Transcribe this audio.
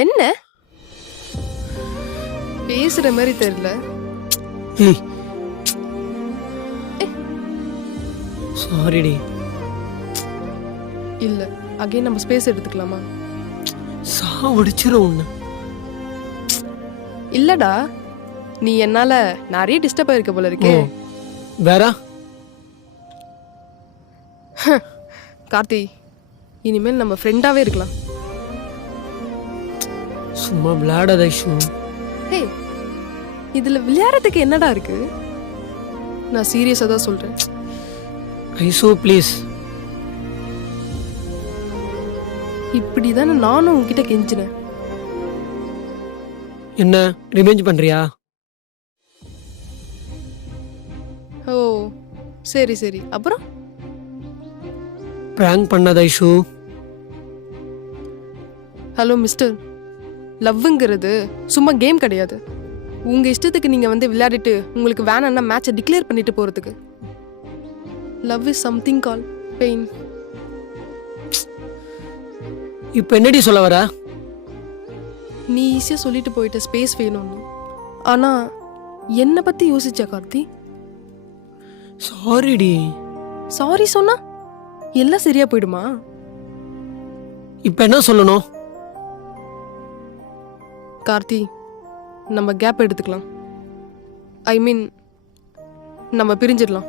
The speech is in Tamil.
என்ன பேசுற மாதிரி தெரியல. ஏய் சாரிடி. இல்ல அகைன் நம்ம ஸ்பேஸ் எடுத்துக்கலாமா? சாவடிச்சிரும் உன்னை. இல்லடா, நீ என்னால நிறைய டிஸ்டர்ப் ஆயிருக்க போல இருக்கே. வேற கார்த்தி, இனிமேல் நம்ம ஃப்ரெண்டாவே இருக்கலாம். சும்மா விளையாடாத ஐஷு. ஹே, இதுல விளையாடுறதுக்கு என்னடா இருக்கு? நான் சீரியஸா தான் சொல்றேன். ஐஷு ப்ளீஸ். இப்படிதானே நானும் உன்கிட்ட கெஞ்சினேன். என்ன ரிவெஞ்ச் பண்றியா? ஓ சரி சரி, அப்புறம் பிராங்க் பண்ணாத ஐஷு. ஹலோ மிஸ்டர், லவ்வுங்கிறது சும்மா கேம் கிடையாது. உங்க இஷ்டத்துக்கு நீங்க வந்து விளையாடிட்டு உங்களுக்கு வேணாம்னா மேட்சை டிக்ளேர் பண்ணிட்டு போறதுக்கு. Love is something call pain. இப்போ என்னடி சொல்ல வர? நீ ஈஸியா சொல்லிட்டு போயிட்ட ஸ்பேஸ் வேணும்னு. ஆனா என்னை பத்தி யோசிச்சா கார்த்தி? சாரிடி. சாரி சொன்னா எல்லாம் சரியா போயிடுமா? இப்போ என்ன சொல்லணும்? கார்த்தி, நம்ம கேப் எடுத்துக்கலாம். ஐ மீன் நம்ம பிரிஞ்சிடலாம்.